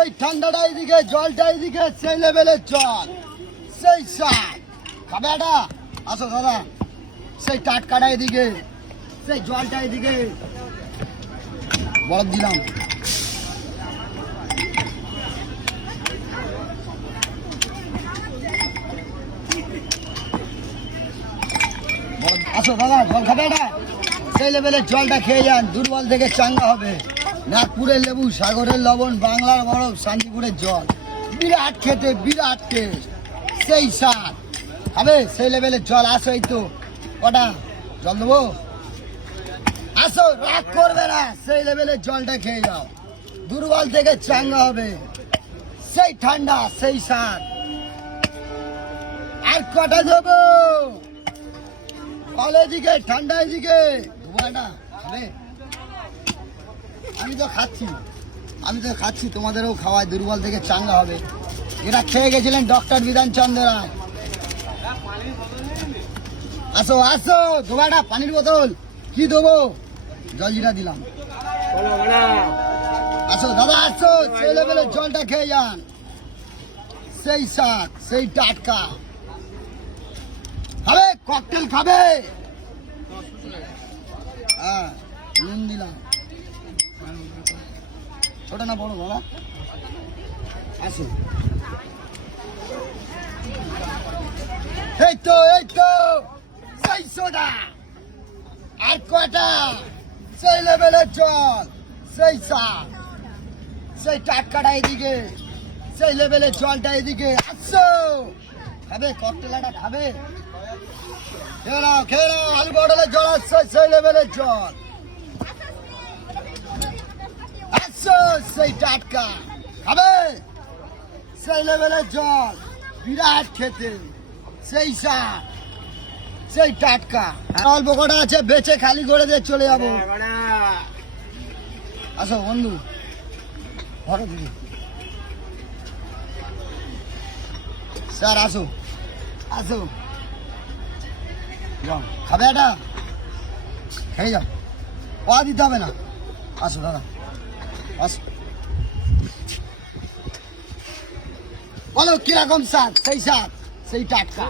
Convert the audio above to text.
সেই ঠান্ডাটা এদিকে, জলটা এদিকে, সেই লেভেলের জল, সেই স্বাদ। খাবে এটা? আসো দাদা, সেই টাটকাটা এদিকে, সেই জলটা এদিকে, বরফ দিলাম। আসো দাদা, জল খাবে এটা? সেই লেভেলের জলটা খেয়ে যান, দুর্বল থেকে চাঙ্গা হবে। নাগপুরের লেবু, সাগরের লবণ, বাংলার বরফ, শান্তিপুরের জল, বিরাট খেতে, বিরাট টেস্ট, সেই স্বাদ। খাবে সেই লেভেলের জল? আসো, এই তো কটা জল দেবো, আসো, রাগ করবে না, সেই লেভেলের জলটা খেয়ে যাও, দুর্বল থেকে চাঙ্গা হবে, সেই ঠান্ডা, সেই স্বাদ। আর কটা দেবো? কলেজিকে, ঠান্ডা এদিকে ধোয়াটা খাবে? আমি তো খাচ্ছি, তোমাদেরও খাওয়াই, দুর্বল থেকে চাঙ্গা হবে। এটা খেয়ে গেছিলেন ডক্টর বিধানচন্দ্র রায়। আসো আসো, ধোয়াটা, পানির বোতল কি দেবো? জলজিরা দিলাম। আসো দাদা, আসো, সেই লেভেলের জলটা খেয়ে যান, সেই শাক, সেই টাটকা। খাবে ককটেল খাবে? হ্যাঁ, নুন দিলাম। ছোট না বড় বাবা? আসো, এই তো সেই সোডা। আর কটা? সেই লেভেলের জল, সেই শাক, সেই টাটকাটা এদিকে, সেই লেভেলের জলটা এদিকে। আসো, খাবে ককটেলাটা? খাবে? খেয়ে নাও, আলু পটলের জল আসছে, সেই লেভেলের জল। আসো, সেই টাটকা। খাবে সেই লেভেলের জল, বিরাট খেতে, সেই শাক, সেই টাটকা। অল্প কটা আছে, বেচে খালি করে দিয়ে চলে যাবো। আসো বন্ধু, ঘরে দিদি স্যার, আসো আসো, যাও, খাবে এটা? খেয়ে যাও, পা দিতে হবে না। আসো দাদা, আসো, বলো কিরকম শাক? সেই শাক, সেই টাটকা।